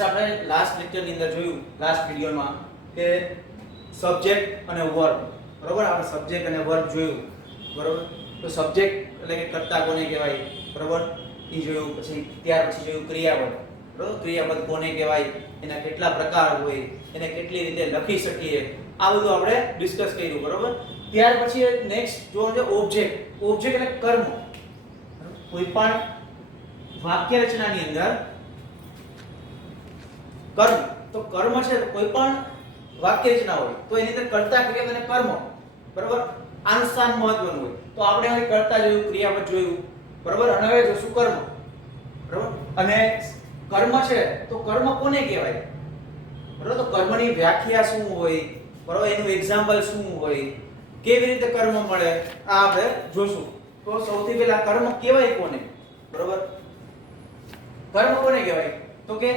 Students આપણે last લેક્ચરની અંદર જોયું, લાસ્ટ વિડિયોમાં કે સબ્જેક્ટ અને વર્બ, બરોબર. આપણે સબ્જેક્ટ અને વર્બ જોયું, બરોબર. તો સબ્જેક્ટ એટલે કે કર્તા કોને કહેવાય, બરોબર, એ જોયું. પછી ત્યાર પછી જોયું ક્રિયાપદ, બરોબર. ક્રિયાપદ કોને કહેવાય, એના કેટલા પ્રકાર હોય, એને કેટલી રીતે લખી શકીએ, આ બધું આપણે ડિસ્કસ કર્યું, બરોબર. ત્યાર પછી નેક્સ્ટ જોવાનું છે ઓબ્જેક્ટ. ઓબ્જેક્ટ એટલે કર્મ. કોઈ પણ વાક્ય રચનાની અંદર કર્મ, તો કર્મ છે કોઈ પણ વાક્ય રચના હોય તો એની અંદર કર્તા ક્રિયાપદ અને કર્મ, બરોબર, આનું સ્થાન મહત્વનું હોય. તો આપણે હવે કર્તા જોયું, ક્રિયાપદ જોયું, બરોબર, અને હવે જોશું કર્મ, બરોબર. અને કર્મ છે તો કર્મ કોને કહેવાય, બરોબર. તો કર્મની વ્યાખ્યા શું હોય, બરોબર, એનું એક્ઝામ્પલ શું હોય, કેવી રીતે કર્મ મળે, આ આપણે જોશું. તો સૌથી પહેલા કર્મ કહેવાય કોને, બરોબર. કર્મ કોને કહેવાય તો કે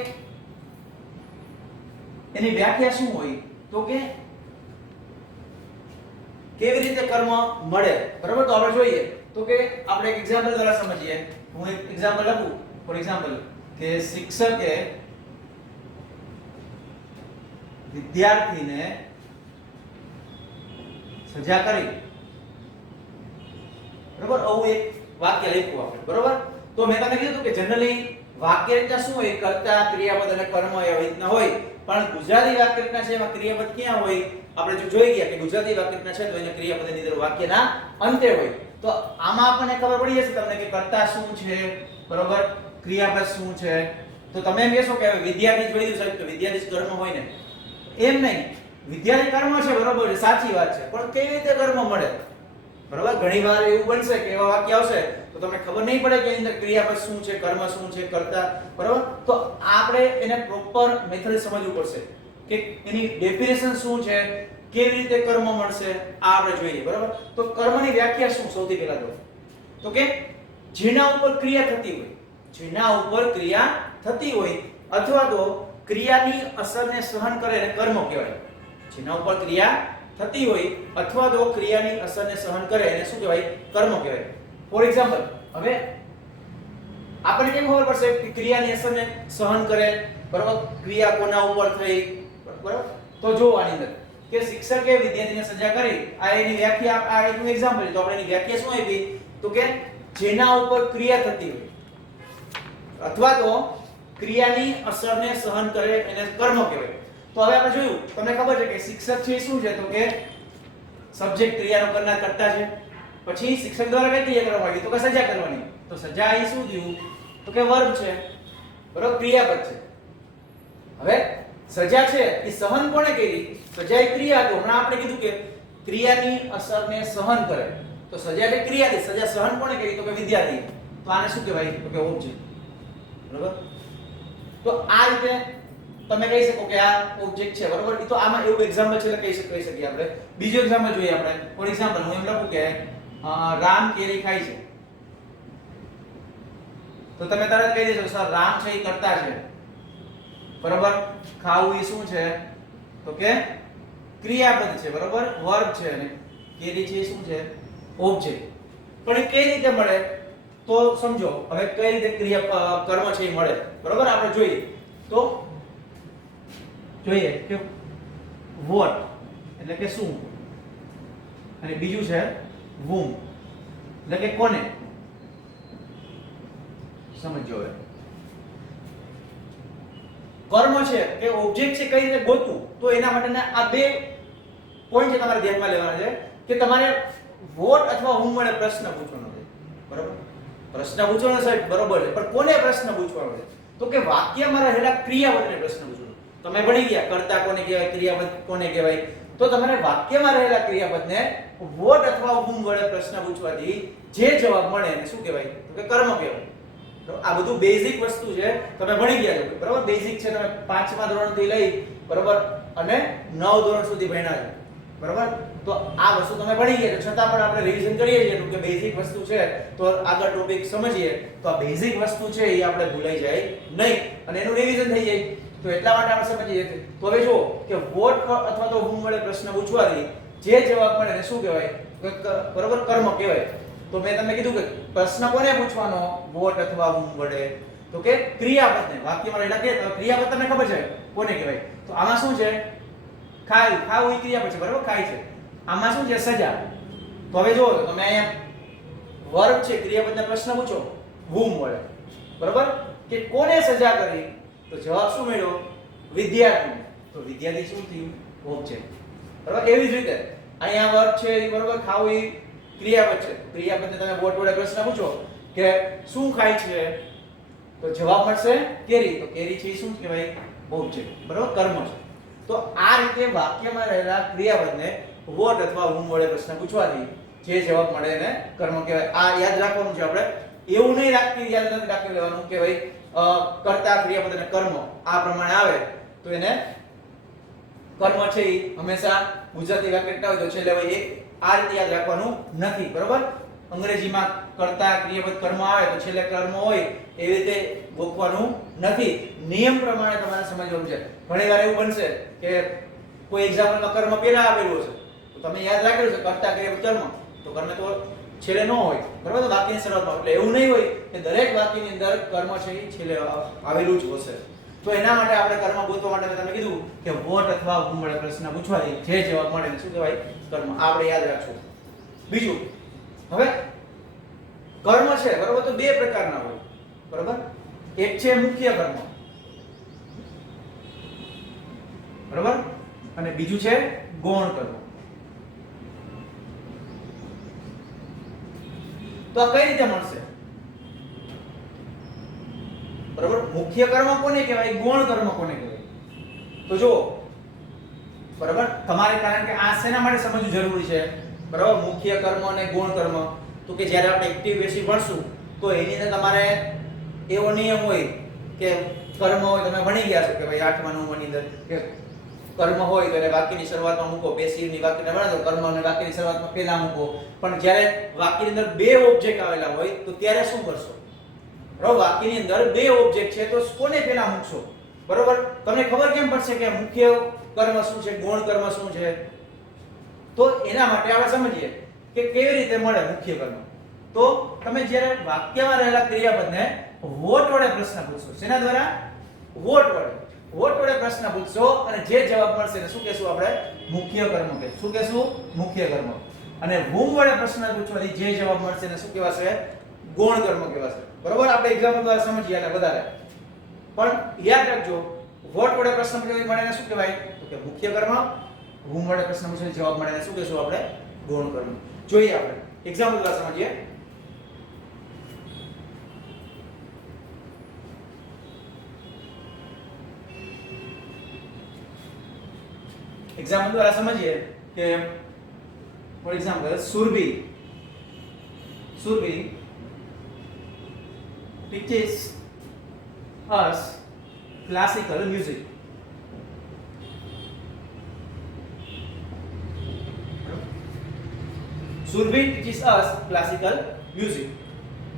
એની વ્યાખ્યા શું હોય, તો કે કેવી રીતે કર્મ મળે, બરોબર. તો આપણે જોઈએ તો કે આપણે એક એક્ઝામ્પલ દ્વારા સમજીએ. હું એક એક્ઝામ્પલ લખું. ફોર એક્ઝામ્પલ કે શિક્ષકે વિદ્યાર્થીને સજા કરી, બરોબર. આવું એક વાક્ય લખ્યું આપણે, બરોબર. તો મેં તમને કીધું કે જનરલી વાક્ય રચના શું હોય, કર્તા ક્રિયાપદ અને કર્મ એવી રીતના હોય. પણ ગુજરાતી વાક્ય રચના છે એમાં ક્રિયાપદ ક્યાં હોય, આપણે જો જોઈ ગયા કે ગુજરાતી વાક્ય રચના છે તો એને ક્રિયાપદની અંદર વાક્યના અંતે હોય. તો આમાં આપણને ખબર પડી જશે તમને કે કર્તા શું છે, બરોબર, ક્રિયાપદ શું છે. તો તમે એમ કહેશો કે વિદ્યાર્થી જોઈ દીધું સાહેબ, તો વિદ્યાર્થી કર્મ હોય ને, એમ નહીં. વિદ્યાર્થી કર્મ છે, બરોબર છે, સાચી વાત છે, પણ કેવી રીતે કર્મ મળે, બરોબર. ઘણીવાર એવું બનશે કે એવા વાક્ય આવશે તો તમને ખબર નહીં પડે કે એની અંદર ક્રિયાપદ શું છે, કર્મ શું છે, કર્તા, બરોબર. તો આપણે એને પ્રોપર મેથડ સમજવું પડશે કે એની ડેફિનેશન શું છે, કેવી રીતે કર્મ મળશે, આ આપણે જોઈએ, બરોબર. તો કર્મની વ્યાખ્યા શું, સૌથી પહેલા તો કે જેના ઉપર ક્રિયા થતી હોય, જેના ઉપર ક્રિયા થતી હોય અથવા તો ક્રિયાની અસરને સહન કરે એને કર્મ કહેવાય. જેના ઉપર ક્રિયા થતી હોય અથવા તો ક્રિયાની અસરને સહન કરે એને શું કહેવાય, કર્મ કહેવાય. ફોર એક્ઝામ્પલ, હવે આપણને કેમ ખબર પડશે કે ક્રિયાની અસરને સહન કરે, બરાબર, ક્રિયા કોના ઉપર થઈ, બરાબર. તો જો આની અંદર કે શિક્ષકે વિદ્યાર્થીને સજા કરી, આ એની વ્યાખ્યા, આ એનું એક્ઝામ્પલ. તો આપણે એની વ્યાખ્યા શું આપી તો કે જેના ઉપર ક્રિયા થતી હોય અથવા તો ક્રિયાની અસરને સહન કરે એને કર્મ કહેવાય. તો હવે આપણે જોયું, તમને ખબર છે કે શિક્ષક છે શું છે તો કે સબ્જેક્ટ, ક્રિયાનો કરનાર કર્તા છે. પછી શિક્ષક દ્વારા કઈ ક્રિયા કરવામાં આવી તો કે સજા કરવાની. તો સજા અહીં શું થયું તો કે વર્બ છે, બરોબર, ક્રિયાપદ છે. હવે સજા છે એ સહન કોણે કરી, સજા એ ક્રિયા. તો હમણાં આપણે કીધું કે ક્રિયાની અસરને સહન કરે, તો સજા એટલે ક્રિયા, સજા સહન કોણે કરી તો કે વિદ્યાર્થી. તો આને શું કહેવાય તો કે ઓબ્જેક્ટ, બરોબર. તો આ રીતે તમે કહી શકો કે આ ઓબ્જેક્ટ છે, બરોબર. તો આમાં એવું એક્ઝામ્પલ છે એટલે કહી શકીએ આપણે. બીજો એક્ઝામ્પલ જોઈએ આપણે. ફોર એક્ઝામ્પલ હું એમ લખું કે રામ કેરી ખાય છે, તો તમે તરત કહી દેશો સર રામ છે એ કર્તા છે, બરોબર. ખાવું એ શું છે તો કે ક્રિયાપદ છે, બરોબર, વર્બ છે. અને કેરી છે એ શું છે, ઓબ્જેક્ટ. પણ એ કઈ રીતે મળે તો સમજો. હવે કઈ રીતે ક્રિયા કર્મ છે એ મળે, બરોબર. આપણે જોઈએ તો જોઈએ કે વોટ એટલે કે શું, અને બીજું છે whom એટલે કે કોને. સમજો હવે કર્મ છે કે ઓબ્જેક્ટ છે કઈ રીતે ગોતવું, તો એના માટેના આ બે પોઈન્ટ છે તમારે ધ્યાનમાં લેવાના છે કે તમારે વોટ અથવા whom વડે પ્રશ્ન પૂછવાનો છે, બરોબર. પ્રશ્ન પૂછવાનો છે, બરોબર છે, પણ કોને પ્રશ્ન પૂછવાનો છે તો કે વાક્યમાં રહેલા ક્રિયાપદને પ્રશ્ન પૂછવાનો. તમે ભણી ગયા કર્તા કોને કહેવાય, ક્રિયાપદ કોને કહેવાય, તો તમારે વાક્યમાં રહેલા ક્રિયાપદને વોટ અથવા whom વડે પ્રશ્ન પૂછવાથી જે જવાબ મળે એને શું કહેવાય તો કે કર્મ કહેવાય. તો આ બધું બેઝિક વસ્તુ છે, તમે ભણી ગયા છો, બરાબર. બેઝિક છે, તમે 5મા ધોરણથી લઈ, બરાબર, અને 9 ધોરણ સુધી ભણ્યા છો, બરાબર. તો આ વસ્તુ તમે ભણી ગયા છો, છતાં પણ આપણે રિવિઝન કરીએ છીએ કે બેઝિક વસ્તુ છે તો આગળ ટોપિક સમજીએ તો આ બેઝિક વસ્તુ છે એ આપણે ભૂલાઈ જાય નહીં અને એનું રિવિઝન થઈ જાય. તો એટલા માટે આપણે સમજીએ. તો હવે જો કે વોટ અથવા તો whom વડે પ્રશ્ન પૂછવાથી જે જવાબ મળે એને શું કહેવાય, બરાબર, કર્મ કહેવાય. તો મેં તમને કીધું કે પ્રશ્ન કોને પૂછવાનો, વોટ અથવા whom વડે. તો કે ક્રિયાપદને. વાક્યમાં રહેલા કે ક્રિયાપદ તમને ખબર છે કોને કહેવાય? તો આમાં શું છે? ખાય. ખાવું એ ક્રિયાપદ છે, બરાબર? ખાય છે. આમાં શું છે? સજા. તો હવે જો તમે અહીંયા વર્બ છે, ક્રિયાપદને પ્રશ્ન પૂછો whom વડે, બરાબર? કે કોને સજા કરી? તો જવાબ શું મળ્યો? વિદ્યાર્થી. તો વિદ્યાર્થી શું થયું? ઓબ્જેક્ટ. બરાબર? એવી જ રીતે અહીંયા વર્બ છે એ, બરાબર, ખાવું એ ક્રિયાપદ છે. ક્રિયાપદને તમે બોટ વડે પ્રશ્ન પૂછો કે શું ખાય છે? તો જવાબ મળશે કેરી. તો કેરી છે એ શું કહેવાય? ઓબ્જેક્ટ. બરાબર? કર્મ છે. તો આ રીતે વાક્યમાં રહેલા ક્રિયાપદને વોટ અથવા whom વડે પ્રશ્ન પૂછવાથી જે જવાબ મળે એને કર્મ કહેવાય. આ યાદ રાખવાનું છે આપણે. એવું નહીં યાદ નથી રાખી લેવાનું કે ભાઈ કર્તા ક્રિયાપદ અને કર્મ આ પ્રમાણે આવે તો એને કર્મ છે એ હંમેશા ગુજરાતી વાક્યતા હોય તો છેલ્લે ભાઈ આ રીતે યાદ રાખવાનું નથી, બરોબર? અંગ્રેજીમાં કર્તા ક્રિયાપદ કર્મ આવે તો છેલ્લે કર્મ હોય એવી રીતે ગોખવાનું નથી. નિયમ પ્રમાણે તમારે સમજવાનું છે. ઘણીવાર એવું બનશે કે કોઈ એક્ઝામ્પલમાં કર્મ પહેલા આપેલું છે તો તમે યાદ રાખેલું છે કર્તા ક્રિયાપદ કર્મ, તો કર્મ તો છેલ્લે ન હોય, બરાબર? તો વાક્યની શરૂઆતમાં. એટલે એવું નહીં હોય કે દરેક વાક્યની અંદર કર્મ છે એ છેલ્લે આવેલું જ હશે. તો એના માટે આપણે કર્મ ગોતવા માટે મેં તમને કીધું કે વોટ અથવા whom વડે પ્રશ્ન પૂછવાથી જે જવાબ મળે એને શું કહેવાય? કર્મ. આપણે યાદ રાખશું. બીજું, હવે કર્મ છે, બરાબર, તો બે પ્રકારના હોય, બરાબર? એક છે મુખ્ય કર્મ, બરાબર, અને બીજું છે ગૌણ કર્મ. તો આ કઈ રીતે મળશે? બરાબર? મુખ્ય કર્મ કોને કહેવાય? ગૌણ કર્મ કોને કહેવાય? તો જો, બરાબર, તમારે કારણ કે આ શેના માટે સમજવું જરૂરી છે, બરાબર? મુખ્ય કર્મ અને ગૌણ કર્મ. તો કે જ્યારે આપણે એક્ટિવ પેસિવ ભણશું તો એની અંદર તમારે એવો નિયમ હોય કે કર્મ હોય, તમે ભણી ગયા છો કે ભાઈ 8મા 9માની અંદર કે કર્મ હોય તો એને વાક્યની શરૂઆતમાં મૂકો, પેસિવની વાક્યને ભણો તો કર્મ અને વાક્યની શરૂઆતમાં પહેલા મૂકો. પણ જ્યારે વાક્યની અંદર બે ઓબ્જેક્ટ આવેલા હોય તો ત્યારે શું કરશો? બરાબર? વાક્યની અંદર બે ઓબ્જેક્ટ છે તો કોને પહેલા મૂકશો? બરાબર? તમને ખબર કેમ પડશે કે મુખ્ય કર્મ શું છે, ગૌણ કર્મ શું છે? તો એના માટે આપણે સમજીએ કે કેવી રીતે મળે મુખ્ય કર્મ. તો તમે જ્યારે વાક્યમાં રહેલા ક્રિયાપદને વોટ વડે પ્રશ્ન પૂછશો. શેના દ્વારા? વોટ વડે. વોટ વડે પ્રશ્ન પૂછશો અને જે જવાબ મળશે એને શું કહેશું આપણે? મુખ્ય કર્મ કહેશું. શું કહેશું? મુખ્ય કર્મ. અને whom વડે પ્રશ્ન પૂછવાથી જે જવાબ મળશે એને શું કહેવાશે? ગૌણ કર્મ કહેવાશે. બરોબર? આપણે એક્ઝામ્પલ દ્વારા સમજીએ અને વધારે. પણ યાદ રાખજો, વોટ વડે પ્રશ્ન પૂછવાથી મળે એને શું કહેવાય? તો કે મુખ્ય કર્મ. whom વડે પ્રશ્ન પૂછવાથી જવાબ મળે એને શું કહેશું આપણે? ગૌણ કર્મ. જોઈએ આપણે એક્ઝામ્પલ દ્વારા સમજીએ. एग्जाम्पल द्वारा समझिए कि for example Surabhi teaches us classical music. Surabhi teaches us classical music.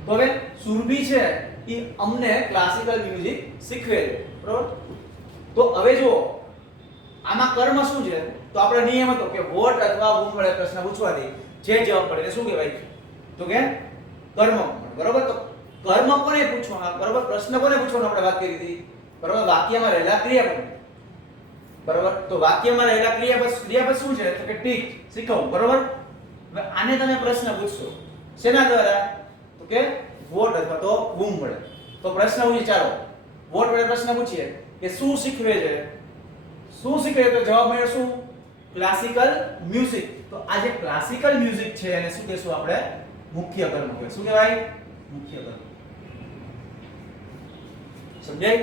તો હવે સુરભી છે એ અમને ક્લાસિકલ મ્યુઝિક શીખવે છે, બરોબર? તો હવે જો આમાં કર્મ શું છે? તો આપણો નિયમ હતો કે વોટ અથવા whom વડે પ્રશ્ન પૂછવાથી જે જવાબ મળે એને શું કહેવાય? તો કે કર્મ, બરોબર? તો કર્મ કોને પૂછવાના, બરોબર? પ્રશ્ન કોને પૂછવાનો આપણે વાત કરી હતી, બરોબર? વાક્યમાં રહેલા ક્રિયાપદ, બરોબર? તો વાક્યમાં રહેલા ક્રિયાપદ શું છે? તો કે ટીચ, શીખવું, બરોબર? હવે આને તમે પ્રશ્ન પૂછશો શેના દ્વારા? તો કે વોટ અથવા તો whom વડે. તો પ્રશ્ન વિચારો, વોટ વડે પ્રશ્ન પૂછીએ કે શું શીખવે છે? શું શીખવે? તો જવાબ મળ્યો શું? Classical music. તો આ જે ક્લાસિકલ મ્યુઝિક છે એને શું કહેશું આપણે? મુખ્ય કર્મ કહેવાય. શું કહેવાય? મુખ્ય કર્મ. સમજાય?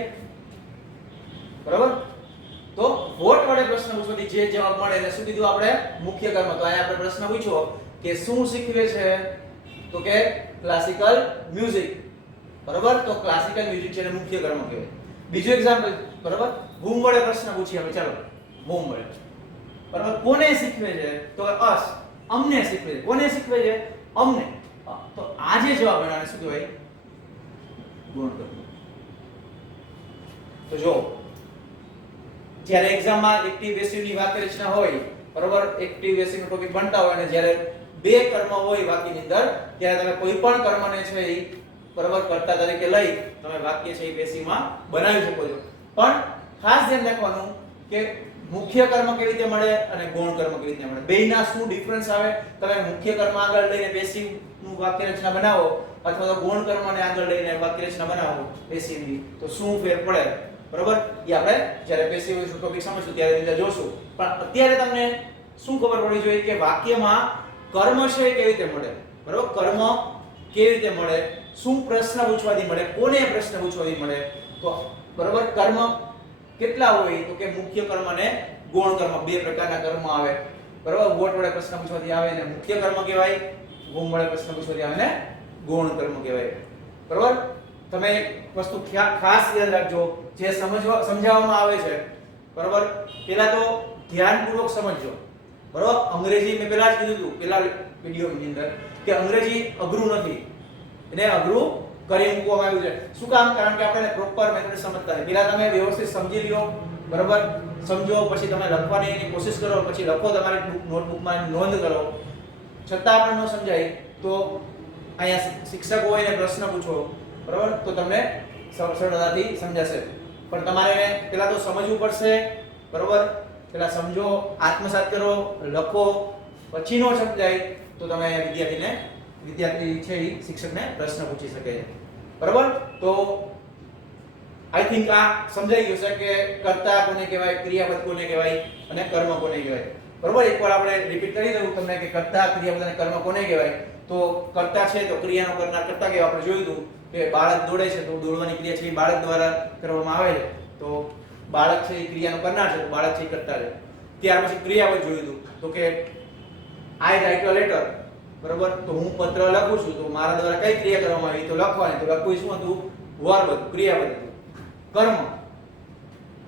બરાબર? તો વોટ વડે પ્રશ્ન પૂછવાથી જે જવાબ મળે એને શું કીધું આપણે? મુખ્ય કર્મ. તો અહીંયા આપણે પ્રશ્ન પૂછ્યો કે શું શીખવે છે? તો કે ક્લાસિકલ મ્યુઝિક, બરાબર? તો ક્લાસિકલ મ્યુઝિક છે એને મુખ્ય કર્મ કહેવાય. બીજું એક્ઝામ્પલ, બરાબર? whom વડે પ્રશ્ન પૂછીએ હવે. ચાલો, whom વડે, બરાબર? કોને શીખવે છે? તો us, અમને શીખવે છે. કોને શીખવે છે? અમને. તો આ જે જવાબ મળે એને શું કહેવાય? ગૌણ કર્મ. તો જો જ્યારે એક્ઝામમાં એક્ટિવ પેસિવ ની વાક્ય રચના હોય, બરાબર? એક્ટિવ પેસિવ નો ટોપિક ભણતા હોય અને જ્યારે બે કર્મ હોય વાક્યની અંદર ત્યારે તમે કોઈ પણ કર્મને છે એ બરાબર કર્તા તરીકે લઈ તમે વાક્ય છે એ પેસિવ માં બનાવી શકો છો. પણ ખાસ ધ્યાન રાખવાનું કે મુખ્ય કર્મ કેવી રીતે મળે અને ગૌણ કર્મ કેવી રીતે મળે, બેયના શું ડિફરન્સ આવે. તમે મુખ્ય કર્મ આગળ લઈને પેસિવ નું વાક્ય રચના બનાવો અથવા તો ગૌણ કર્મને આગળ લઈને વાક્ય રચના બનાવો પેસિવ ની, તો શું ફેર પડે બરાબર એ આપણે જ્યારે પેસિવ ટોપિક સમજશું ત્યારે રીતે જોશું. પણ અત્યારે તમને શું ખબર પડવી જોઈએ કે વાક્યમાં કર્મ છે કેવી રીતે મળે, બરાબર કર્મ કેવી રીતે મળે, શું પ્રશ્ન પૂછવાથી મળે, કોને પ્રશ્ન પૂછવાથી મળે. તો બરાબર કર્મ કેટલા હોય તો કે મુખ્ય કર્મ અને ગૌણ કર્મ, બે પ્રકારના કર્મ આવે બરાબર. વોટ વડે પ્રશ્ન પૂછવાથી આવે ને મુખ્ય કર્મ કહેવાય, ગુણ વડે પ્રશ્ન પૂછવાથી આવે ને ગૌણ કર્મ કહેવાય બરાબર. તમે એક વસ્તુ ખાસ યાદ રાખજો, જે સમજાવવામાં આવે છે બરાબર, પહેલા તો ધ્યાનપૂર્વક સમજજો બરાબર. અંગ્રેજી મેં પહેલા જ કીધું હતું પહેલા વિડિયોની અંદર કે અંગ્રેજી અઘરું નથી, એને અઘરું કરી મૂકવામાં આવ્યું છે. શું કામ? કારણ કે આપણે પ્રોપર મેથડ સમજતા નથી. પહેલા તમે વ્યવસ્થિત સમજી લ્યો બરાબર, સમજો, પછી તમે લખવાની એની કોશિશ કરો, પછી લખો, તમારી નોટબુકમાં નોંધ કરો. છતાં પણ ન સમજાય તો અહીંયા શિક્ષક હોય ને પ્રશ્ન પૂછો બરાબર, તો તમને સરળતાથી સમજાશે. પણ તમારે પહેલા તો સમજવું પડશે બરાબર. પહેલા સમજો, આત્મસાત કરો, લખો, પછી નો સમજાય તો તમે વિદ્યાર્થી છે એ શિક્ષકને પ્રશ્ન પૂછી શકે છે બરાબર. તો આઈ થિંક આ સમજાઈ ગયું છે કે કર્તા કોને કહેવાય, ક્રિયાપદ કોને કહેવાય અને કર્મ કોને કહેવાય બરાબર. એકવાર આપણે રિપીટ કરી દઉં તમને કે કર્તા, ક્રિયાપદ અને કર્મ કોને કહેવાય. તો કર્તા છે તો ક્રિયાનો કરનાર કર્તા કહેવાય. આપણે જોયું હતું કે બાળક દોડે છે તો દોડવાની ક્રિયા છે એ બાળક દ્વારા કરવામાં આવે છે, તો બાળક છે એ ક્રિયાનો કરનાર છે, તો બાળક છે એ કર્તા છે. ત્યાર પછી ક્રિયાપદ જોયું હતું તો કે આઈ રાઇટ અ લેટર બરાબર, તો હું પત્ર લખું છું, તો મારા દ્વારા કઈ ક્રિયા કરવામાં આવી તો લખવાની, તો લખવું શું હતું? વર્બ, ક્રિયાપદ હતું. કર્મ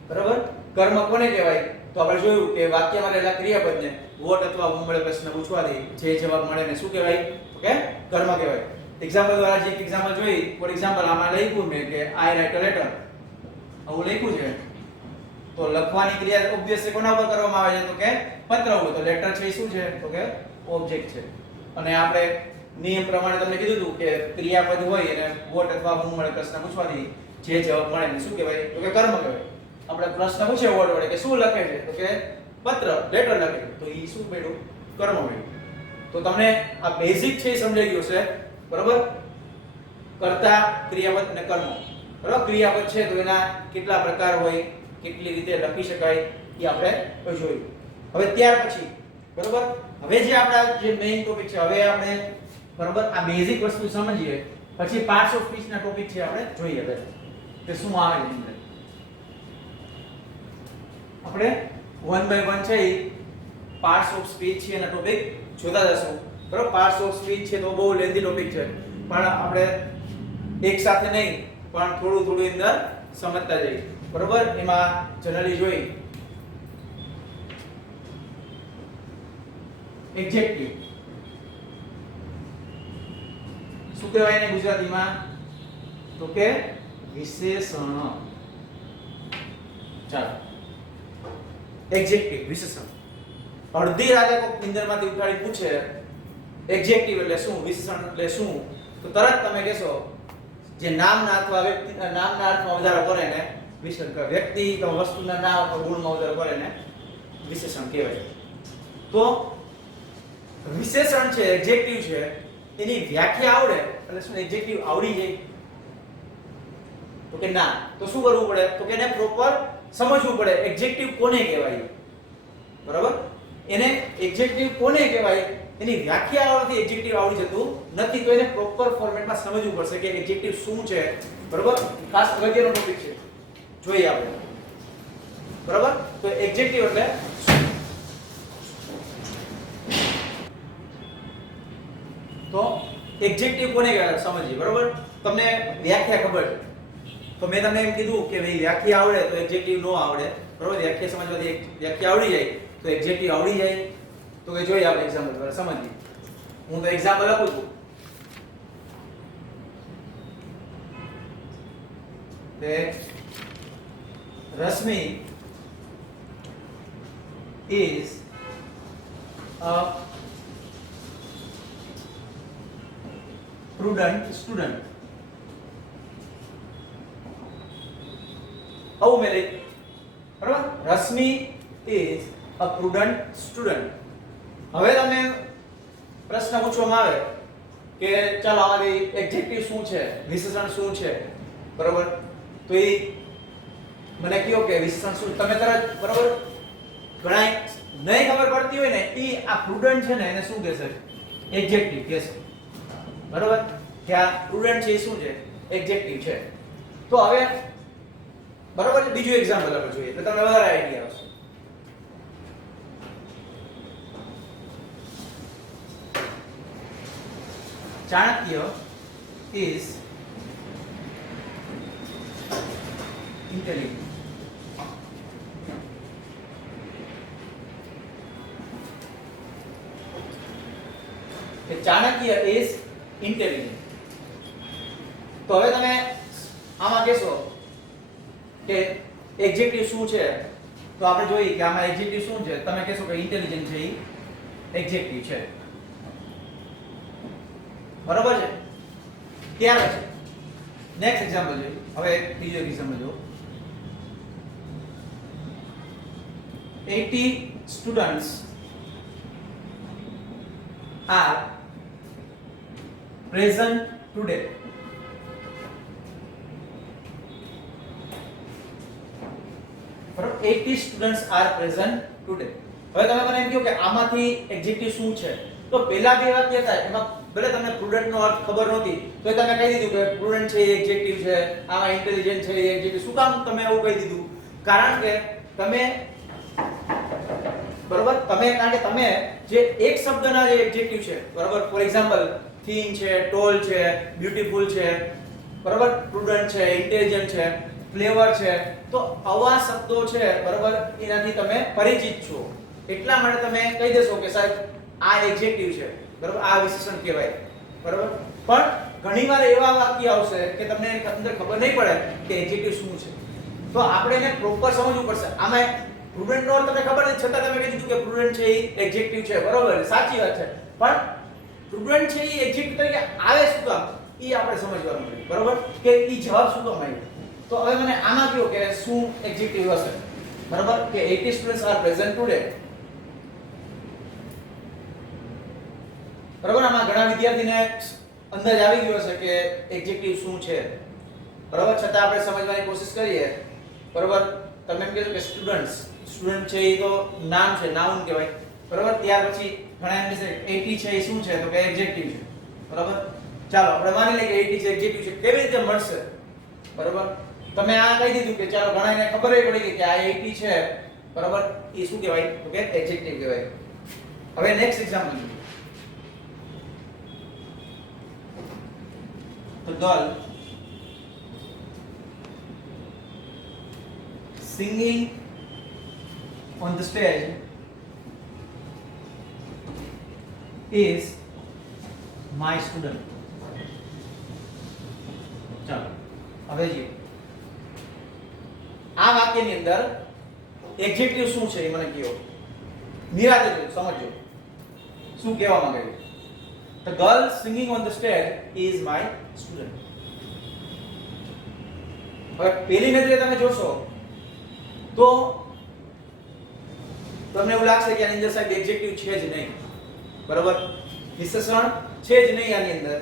બરાબર, કર્મ કોને કહેવાય? તો આપણે જોયું કે વાક્યમાં રહેલા ક્રિયાપદને વોટ અથવા હું વડે પ્રશ્ન પૂછવાથી જે જવાબ મળે ને શું કહેવાય? તો કે કર્મ કહેવાય. એક્ઝામ્પલ દ્વારા જે એક્ઝામ્પલ જોઈ, ફોર એક્ઝામ્પલ આમાં લખ્યું મેં કે આઈ રાઇટ અ લેટર, આવું લખ્યું છે, તો લખવાની ક્રિયા ઓબ્વિયસલી કોના ઉપર કરવામાં આવે છે? તો કે પત્ર ઉપર. તો લેટર છે એ શું છે? તો કે ઓબ્જેક્ટ છે. અને આપણે નિયમ પ્રમાણે તમને કીધું હતું કે ક્રિયાપદ હોય અને વોટ અથવા હું વડે પ્રશ્ન પૂછવાથી જે જવાબ મળે ને શું કહેવાય? તો કે કર્મ કહેવાય. આપણે પ્રશ્ન પૂછે વોટ વડે કે શું લખે છે? તો કે પત્ર, લેટર લખે છે, તો ઈ શું મળ્યું? કર્મ મળ્યું. તો તમને આ બેઝિક છે એ સમજાઈ ગયું છે બરાબર. કર્તા, ક્રિયાપદ અને કર્મ બરાબર. ક્રિયાપદ છે તો એના કેટલા પ્રકાર હોય, કેટલી રીતે લખી શકાય એ આપણે જોયું. હવે ત્યાર પછી બરાબર, હવે જે આપણા જે મેઈન ટોપિક છે, હવે આપણે બરાબર આ બેઝિક વસ્તુ સમજીએ, પછી પાર્ટ્સ ઓફ સ્પીચ ના ટોપિક છે આપણે જોઈએ હવે કે શું આવે છે અંદર. આપણે વન બાય વન છે પાર્ટ્સ ઓફ સ્પીચ છે એના ટોપિક જોતા જશું બરાબર. પાર્ટ્સ ઓફ સ્પીચ છે તો બહુ લેન્ધી ટોપિક છે, પણ આપણે એક સાથે નહીં પણ થોડું થોડું અંદર સમજતા જઈએ બરાબર. એમાં જનરલી જોઈ એડજેક્ટિવ શું કહેવાય એને ગુજરાતીમાં? તો કે વિશેષણ. ચાલો, એડજેક્ટિવ વિશેષણ. અડધી રાતે કોક નિંદરમાંથી ઉઠાડી પૂછે એડજેક્ટિવ એટલે શું, વિશેષણ એટલે શું, તો તરત તમે કહેશો જે નામના અથવા વ્યક્તિના નામના અર્થમાં વધારો કરે ને વિશેષણ કહેવાય. વ્યક્તિ અથવા વસ્તુના નામ અથવા ગુણમાં વધારો કરે ને વિશેષણ કહેવાય. તો વિશેષણ છે, એડજેક્ટિવ છે, એની વ્યાખ્યા આવડે એટલે શું એડજેક્ટિવ આવડી જાય? તો કે ના. તો શું કરવું પડે? તો કે એને પ્રોપર સમજવું પડે એડજેક્ટિવ કોને કહેવાય બરાબર. એને એડજેક્ટિવ કોને કહેવાય એની વ્યાખ્યા આવડતી એડજેક્ટિવ આવડી જતું નથી, તો એને પ્રોપર ફોર્મેટમાં સમજવું પડશે કે એડજેક્ટિવ શું છે બરાબર. ખાસ અગત્યનો ટોપિક છે, જોઈએ આપણે બરાબર. તો એડજેક્ટિવ એટલે તો એડજેક્ટિવ કોને કહેવાય સમજીએ બરાબર. તમને વ્યાખ્યા ખબર છે તો મેં તમને એમ કીધું કે ભાઈ વ્યાખ્યા આવડે તો એડજેક્ટિવ નો આવડે બરાબર. વ્યાખ્યા સમજવાથી વ્યાખ્યા આવડી જાય તો એડજેક્ટિવ આવડી જાય. તો કે જોઈએ આપણે એક્ઝામ્પલ દ્વારા સમજીએ. હું તો એક્ઝામ્પલ આપું છું કે Rashmi is a prudent student આવું મેં લખ્યું. બરાબર? Rashmi is a prudent student. હવે તમે પ્રશ્ન પૂછવામાં આવે કે ચાલો આમાંથી એડજેક્ટિવ શું છે, વિશેષણ શું છે, બરાબર? તો એ મને કહો કે વિશેષણ શું, તમે તરત બરાબર ઘણા નહીં ખબર પડતી હોય ને એ આ પ્રુડન્ટ છે ને એને શું કહેશે? એડજેક્ટિવ કહેશે. બરાબર? કે આ પ્રુડન્ટ છે એ શું છે? એડજેક્ટિવ છે. તો હવે બરાબર છે, બીજું એક્ઝામ્પલ આપણે જોઈએ એટલે તમને વધારે આઈડિયા આવશે. Chanakya is intelligent. કે ચાણક્ય is intelligent. તો હવે તમે આમાં કહેશો કે એડજેક્ટિવ શું છે? તો આપણે જોઈએ કે આમાં એડજેક્ટિવ શું છે. તમે કહેશો કે ઇન્ટેલિજન્ટ છે એ એડજેક્ટિવ છે. બરોબર છે? ત્યાર પછી નેક્સ્ટ એક્ઝામ્પલ જોઈએ. હવે બીજો એક્ઝામ્પલ જો 80 students are present today. બરાબર? 80 students are present today. હવે તમે મને એમ કહો કે આમાંથી એડજેક્ટિવ શું છે? તો પહેલા બે વાક્ય હતા એમાં ભલે તમને પ્રુડન્ટ નો અર્થ ખબર નહોતી તો તમે કહી દીધું કે પ્રુડન્ટ છે એ એડજેક્ટિવ છે, આમાં ઇન્ટેલિજન્ટ છે એ એડજેક્ટિવ. શું કામ તમે આવું કહી દીધું? કારણ કે તમે બરાબર કારણ કે તમે જે એક શબ્દના જે એડજેક્ટિવ છે, બરાબર, ફોર એક્ઝામ્પલ થિન છે, ટોલ છે, બ્યુટીફુલ છે, બરાબર, પ્રુડન્ટ છે, ઇન્ટેલિજન્ટ છે, ફ્લેવર છે, તો આવા શબ્દો છે, બરાબર, એનાથી તમે પરિચિત છો એટલા માટે તમે કહી દેશો કે સાહેબ આ એડજેક્ટિવ છે, બરાબર, આ વિશેષણ કહેવાય. બરાબર? પણ ઘણીવાર એવા વાક્ય આવશે કે તમને અંદર ખબર નહીં પડે કે એડજેક્ટિવ શું છે. તો આપણે એને પ્રોપર સમજવું પડશે. આમાં પ્રુડન્ટ નો અર્થ તમને ખબર નથી છતાં તમે કહી દીધું કે પ્રુડન્ટ છે એ એડજેક્ટિવ છે, બરાબર, સાચી વાત છે. પણ પ્રુડન્ટ છે એ એડજેક્ટિવ તરીકે આવે શું કામ એ આપણે સમજવાનું છે. બરાબર? કે એ જવાબ શું કામ આવ્યો? તો હવે મને આમાં કહો કે શું એડજેક્ટિવ હશે? બરાબર? કે 80 students are present today. બરાબર? આમાં ઘણા વિદ્યાર્થીને અંદાજ આવી ગયો હશે કે એડજેક્ટિવ શું છે. બરાબર? છતાં આપણે સમજવાની કોશિશ કરીએ. બરાબર? તમે એમ કહેશો કે સ્ટુડન્ટ છે એ તો નામ છે, નાઉન કહેવાય. બરાબર? ત્યાર પછી ઘણા એમ કહેશે 80 છે એ શું છે? તો કે એડજેક્ટિવ છે. બરાબર? ચાલો આપણે માની લઈએ કે 80 છે એડજેક્ટિવ છે. કેવી રીતે મળશે? બરાબર? તમે આ કહી દીધું કે ચાલો ઘણાને ખબર પડી ગઈ કે આ 80 છે, બરાબર, એ શું કહેવાય? તો કે એડજેક્ટિવ કહેવાય. હવે નેક્સ્ટ એક્ઝામ્પલ જોઈએ. The girl singing on the stage is my student. ચાલો હવે જોઈએ આ વાક્યની અંદર એડજેક્ટિવ શું છે એ મને કહો. નિરાતે સમજો શું કહેવા માંગે છે. The girl singing on the stage is my student. હવે પહેલી નજરે તમે જોશો તો તમને એવું લાગશે કે આની અંદર સાહેબ એડજેક્ટિવ છે જ નહીં. બરાબર? વિશેષણ છે જ નહીં આની અંદર.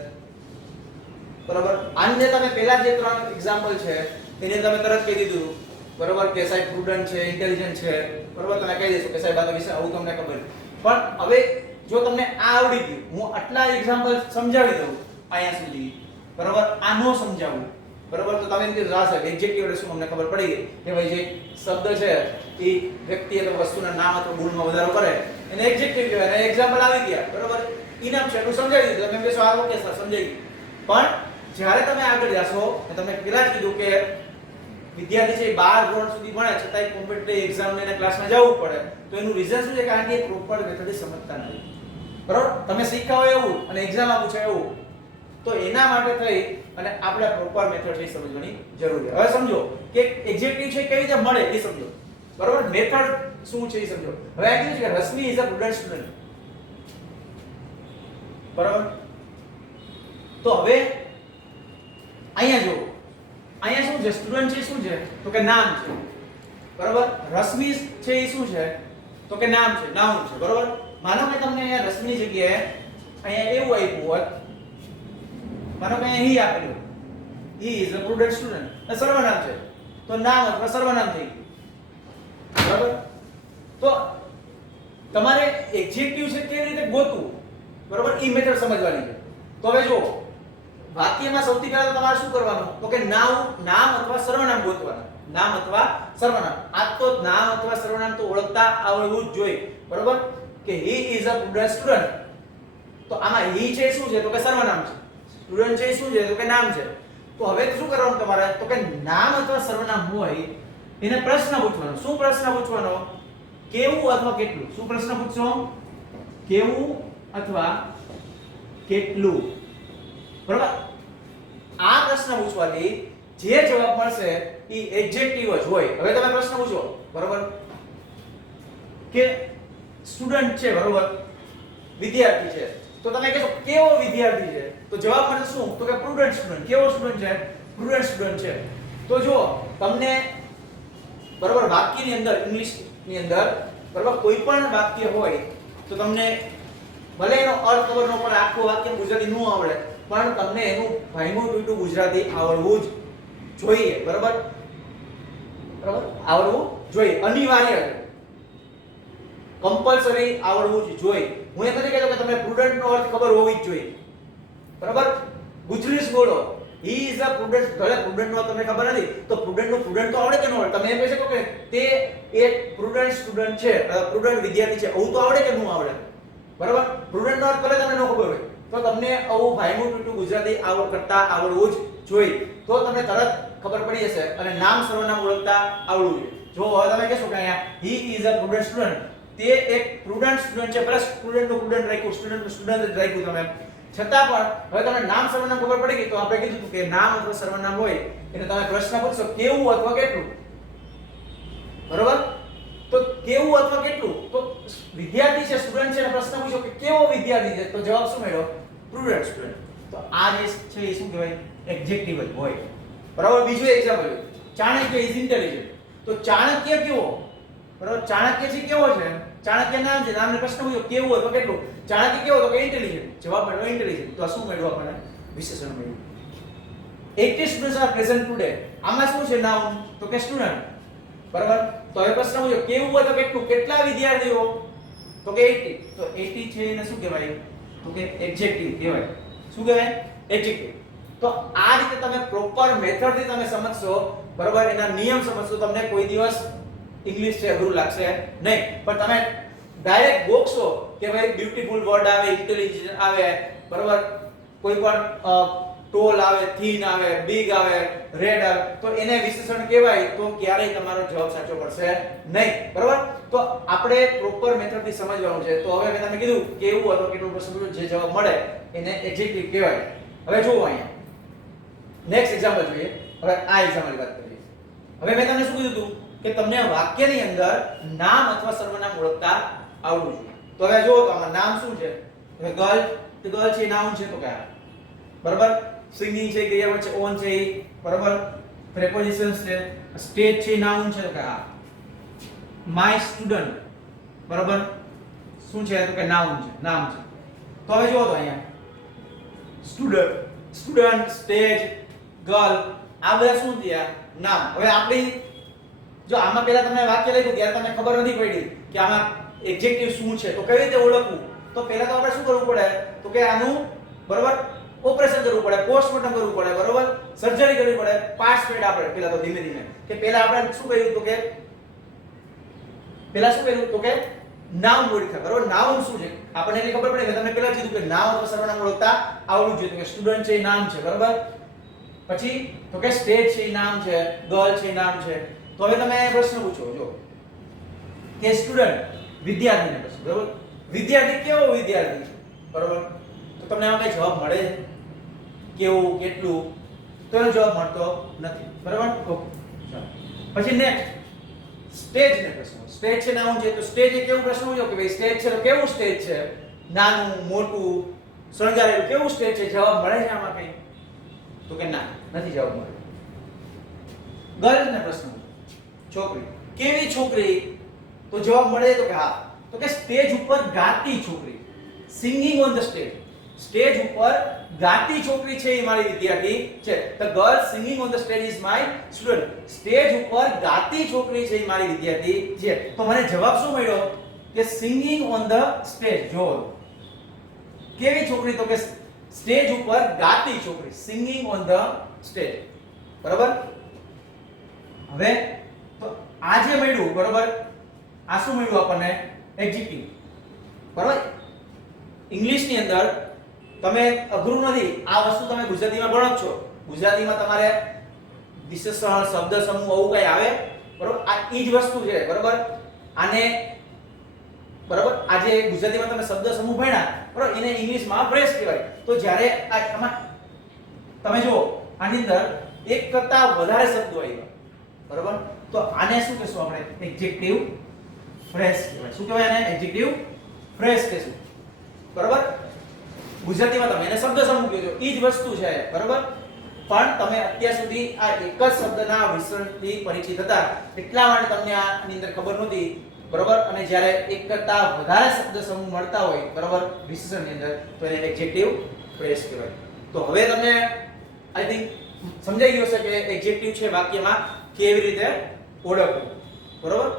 બરાબર? આની અંદર તમે પહેલા જે ત્રણ એક્ઝામ્પલ છે એની તમે તરત કહી દીધું, બરાબર, કે સાહેબ પ્રુડન્ટ છે, ઇન્ટેલિજન્ટ છે, બરાબર, તમે કહી દેશો કે સાહેબ આ વિશે આવું તમને ખબર. પણ હવે જો તમને આ આવડી ગયું, હું આટલા એક્ઝામ્પલ સમજાવી દઉં અહીંયા સુધી, બરાબર, આ નો સમજાવું, બરાબર, તો તમે એમ કીધું આ સાહેબ એડજેક્ટિવ એટલે શું અમને ખબર પડી ગઈ કે ભાઈ જે શબ્દ છે એ વ્યક્તિ અથવા વસ્તુના નામ અથવા ગુણમાં વધારો કરે એને એડજેક્ટિવ કહેવાય. અને એક્ઝામ્પલ આવી ગયા, બરાબર, ઇનામ છે એટલું સમજાવી દીધું. તમે એમ કહેશો આ ઓકે સર સમજાઈ ગયું. પણ જ્યારે તમે આગળ જાશો તમે પહેલા જ કીધું કે વિદ્યાર્થી છે 12 ધોરણ સુધી ભણે છતાંય કોમ્પિટિટિવ એક્ઝામ ને ક્લાસમાં જવું પડે, તો એનું રીઝન શું છે? કારણ કે પ્રોપર મેથડ સમજતા નથી. બરાબર? તમે શીખ્યા હોય એવું અને એક્ઝામમાં પૂછાય એવું, તો એના માટે થઈ અને આપણે પ્રોપર મેથડ છે સમજવાની જરૂર છે. હવે સમજો કે એડજેક્ટિવ છે કેવી રીતે મળે એ સમજો. બરાબર? મેથડ શું છે એ સમજો. હવે આ કીધું છે કે Rashmi is a prudent student. બરાબર? તો હવે અહીંયા જો અહીંયા શું છે સ્ટુડન્ટ છે શું છે તો કે નામ છે બરોબર રશ્મિ છે એ શું છે તો કે નામ છે નાઉન છે બરોબર માનો કે તમને અહીંયા રશ્મિની જગ્યાએ અહીંયા એવું આપ્યું હોત માનો કે અહીં આપેલું he is a prudent student એ સર્વનામ છે તો નામ અથવા સર્વનામ થઈ ગયું બરાબર તો તમારે એડજેક્ટિવ છે કેવી રીતે ગોતવું બરાબર ઈ મેથડ સમજવાની છે તો હવે જો વાક્યમાં સૌથી પહેલા તો તમારે શું કરવાનું તો કે નામ અથવા સર્વનામ ગોતવાના નામ અથવા સર્વનામ આ તો નામ અથવા સર્વનામ તો ઓળખતા આવડવું જ જોઈએ બરાબર કે he is a prudent student તો આમાં he છે શું છે તો કે સર્વનામ છે સ્ટુડન્ટ છે શું છે તો કે નામ છે તો હવે શું કરવાનું તમારે તો કે નામ અથવા સર્વનામ હોય એને પ્રશ્ન પૂછવાનો શું પ્રશ્ન પૂછવાનો કેવું અથવા કેટલું શું પ્રશ્ન પૂછશો કેવું અથવા કેટલું બરાબર આ પ્રશ્ન પૂછવાથી જે જવાબ મળશે એ એડજેક્ટિવ જ હોય હવે તમે પ્રશ્ન પૂછો બરાબર કે સ્ટુડન્ટ છે બરાબર વિદ્યાર્થી છે તો તમે કહેશો કેવો વિદ્યાર્થી છે તો જવાબ મળશે શું તો કે પ્રુડન્ટ સ્ટુડન્ટ કેવો સ્ટુડન્ટ છે પ્રુડન્ટ સ્ટુડન્ટ છે તો જો તમને બરાબર વાક્યની અંદર ઇંગ્લિશ ની અંદર બરાબર કોઈ પણ વાક્ય હોય તો તમને ભલે એનો અર્થ ખબર ન પડે આખું વાક્ય ગુજરાતી ન આવડે પણ તમને એનું ભાઈનું ટૂટું ગુજરાતી આવડવું જ જોઈએ બરાબર બરાબર આવડવું જોઈએ અનિવાર્ય છે કમ્પલસરી આવડવું જ જોઈએ હું એમ નથી કહેતો કે તમને પ્રુડન્ટ નો અર્થ ખબર હોવી જ જોઈએ બરાબર ગુજરીશ બોલો he is a prudent ભલે પ્રુડન્ટ નો તમને ખબર નથી તો પ્રુડન્ટ નો પ્રુડન્ટ તો આવડે કે ન આવડે તમે એમ કહી શકો કે તે એક પ્રુડન્ટ સ્ટુડન્ટ છે પ્રુડન્ટ વિદ્યાર્થી છે આવું તો આવડે કે ન આવડે બરાબર પ્રુડન્ટ નો અર્થ ભલે તમને ન ખબર હોય તો તમને આવું ભાઈનું ટૂટું ગુજરાતી કરતા આવડવું જ જોઈએ તો તમને તરત ખબર પડી જશે અને નામ સર્વનામ ઓળખતા આવડવું જોઈએ જો હવે તમે કહેશો કે અહીંયા he is a prudent student તે એક પ્રુડન્ટ સ્ટુડન્ટ છે પ્લસ સ્ટુડન્ટ નું પ્રુડન્ટ રાખ્યું સ્ટુડન્ટ નું સ્ટુડન્ટ જ રાખ્યું તમે છતાં પણ હવે તમને નામ સર્વનામ ખબર પડી ગઈ તો આપણે કીધું હતું કે નામ અથવા સર્વનામ હોય એટલે તમે પ્રશ્ન પૂછશો કેવું અથવા કેટલું બરોબર તો કેવું અથવા કેટલું તો વિદ્યાર્થી છે સ્ટુડન્ટ છે અને પ્રશ્ન પૂછ્યો કે કેવો વિદ્યાર્થી છે તો જવાબ શું મળ્યો પ્રુડન્ટ સ્ટુડન્ટ તો આ જે છે એ શું કહેવાય એડજેક્ટિવ જ હોય બરાબર બીજું એક્ઝામ્પલ ચાણક્ય ઇઝ ઇન્ટેલિજન્ટ તો ચાણક્ય કેવો બરાબર ચાણક્ય છે કેવો છે ચાણક્ય નામ છે નામને પ્રશ્ન પૂછ્યો કેવું અથવા કેટલું ચાણક્ય કેવો તો કે ઇન્ટેલિજન્ટ જવાબ મળ્યો ઇન્ટેલિજન્ટ તો આ શું મળ્યું આપણને વિશેષણ મળ્યું 80 સ્ટુડન્ટ્સ આર પ્રેઝન્ટ ટુડે આમાં શું છે નાઉન તો કે સ્ટુડન્ટ બરાબર તો હવે પ્રશ્ન પૂછ્યો કેવું હોય તો કેટલું કેટલા વિદ્યાર્થીઓ તો કે 80 તો 80 છે એને શું કહેવાય તો કે એડજેક્ટિવ કહેવાય શું કહેવાય એડજેક્ટિવ તો આ રીતે તમે પ્રોપર મેથડ થી તમે સમજશો બરાબર એના નિયમ સમજશો તમને કોઈ દિવસ ઇંગ્લિશ છે અઘરું લાગશે નહીં પણ તમે ડાયરેક્ટ ગોખશો કે ભાઈ બ્યુટીફુલ વર્ડ આવે ઇન્ટેલિજન્ટ આવે બરાબર કોઈ પણ ટોલ આવે થીન આવે બિગ આવે રેડ આવે તો એને વિશેષણ કહેવાય તો ક્યારેય તમારો જવાબ સાચો પડશે નહીં બરાબર તો આપણે પ્રોપર મેથડ થી સમજવાનું છે તો હવે મેં તમને કીધું કે એવું હતું કેટલું પ્રશ્ન જે જવાબ મળે એને એડજેક્ટિવ કહેવાય હવે જુઓ અહીંયા નેક્સ્ટ એક્ઝામ્પલ જોઈએ હવે આ એક્ઝામ્પલ વાત કરીએ હવે મેં તમને શું કીધું હતું કે તમને વાક્યની અંદર નામ અથવા સર્વનામ ઓળખતા આવડવું જોઈએ તો હવે જો આમાં નામ શું છે હવે ગર્લ છે નાઉન છે તો કે બરાબર સિંગિંગ છે ક્રિયાપદ છે ઓન છે બરાબર પ્રેપોઝિશન્સ છે સ્ટેજ છે નાઉન છે તો કે માય સ્ટુડન્ટ બરાબર શું છે તો કે નાઉન છે નામ છે તો હવે જો તો અહીંયા સ્ટુડન્ટ સ્ટેજ ગર્લ આ બધા શું થયા નામ હવે આપણી જો આમાં પહેલા તમને વાક્ય લખ્યું ત્યારે તમને ખબર નથી પડી કે આમાં એડજેક્ટિવ શું છે તો કઈ રીતે ઓળખવું તો પહેલા તો આપણે શું કરવું પડે તો કે આનું બરાબર ઓપરેશન કરવું પડે પોસ્ટમોર્ટમ કરવું પડે બરાબર સર્જરી કરવી પડે પાર્ટ્સ પેડ આપણે પહેલા તો ધીમે ધીમે કે પહેલા આપણે શું કર્યું તો કે નાઉન ઓળખ્યા બરાબર નાઉન શું છે આપણને એટલી ખબર પડે કે તમને પહેલા કીધું કે નામ અથવા સર્વનામ ઓળખતા આવડવું જોઈએ તો કે સ્ટુડન્ટ છે એ નામ છે બરાબર પછી તો કે સ્ટેજ છે એ નામ છે ગર્લ છે એ નામ છે તો હવે તમે પ્રશ્ન પૂછો જો કે સ્ટુડન્ટ વિદ્યાર્થીને પ્રશ્ન બરાબર વિદ્યાર્થી કેવો વિદ્યાર્થી છે બરાબર તો તમને આમાં કઈ જવાબ મળે છે કેવું કેટલું તો એનો જવાબ મળતો નથી બરાબર ઓકે ચાલો પછી નેક્સ્ટ સ્ટેજ ને પ્રશ્ન સ્ટેજ છે નાઉન છે તો સ્ટેજ એ કેવું પ્રશ્ન પૂછ્યો કે ભાઈ સ્ટેજ છે તો કેવું સ્ટેજ છે નાનું મોટું શણગારેલું કેવું સ્ટેજ છે જવાબ મળે છે આમાં કઈ તો કે ના નથી જવાબ મળે ગર્લ ને પ્રશ્ન છોકરી કેવી છોકરી તો જવાબ મળે તો કે હા તો કે સ્ટેજ ઉપર ગાતી છોકરી singing on the stage stage ઉપર ગાતી છોકરી છે એ મારી વિદ્યાર્થી છે the girl singing on the stage is my student stage ઉપર ગાતી છોકરી છે એ મારી વિદ્યાર્થી છે તો મને જવાબ શું મળ્યો કે સિંગિંગ ઓન ધ સ્ટેજ જો કેવી છોકરી તો કે સ્ટેજ ઉપર ગાતી છોકરી સિંગિંગ ઓન ધ સ્ટેજ બરાબર હવે તો આ જે મળ્યું બરાબર આ શું મળ્યું આપણને એડજેક્ટિવ બરાબર ઇંગ્લિશ ની અંદર તમે અઘરું નથી આ વસ્તુ તમે ગુજરાતીમાં ભણો જ છો ગુજરાતીમાં તમારે વિશેષણ શબ્દ સમૂહ આવું કઈ આવે બરાબર આ ઈ જ વસ્તુ છે બરાબર આને બરાબર આજે ગુજરાતીમાં તમે શબ્દ સમૂહ ભણ્યા બરાબર એને ઇંગ્લિશમાં ફ્રેઝ કહેવાય તો જ્યારે આમાં તમે જો આની અંદર એક કરતા વધારે શબ્દો આવ્યા બરાબર તો આને શું કહેશું આપણે એડજેક્ટિવ ફ્રેઝ કહેવાય શું કહેવાય આને એડજેક્ટિવ ફ્રેઝ કહેશું બરાબર ગુજરાતીમાં તમે એને શબ્દ સમૂહ કહો છો ઈ જ વસ્તુ છે બરાબર પણ તમે અત્યાર સુધી આ એક જ શબ્દના વિસ્તરણથી પરિચિત હતા એટલા માટે તમને આની અંદર ખબર નહોતી બરાબર અને જ્યારે એક કરતા વધારે શબ્દ સમૂહ મળતા હોય બરાબર વિશેષણની અંદર તો એને એડજેક્ટિવ ફ્રેઝ કહેવાય તો હવે તમને આઈ થિંક સમજાઈ ગયું હશે કે એડજેક્ટિવ છે વાક્યમાં કેવી રીતે ઓળખવું બરાબર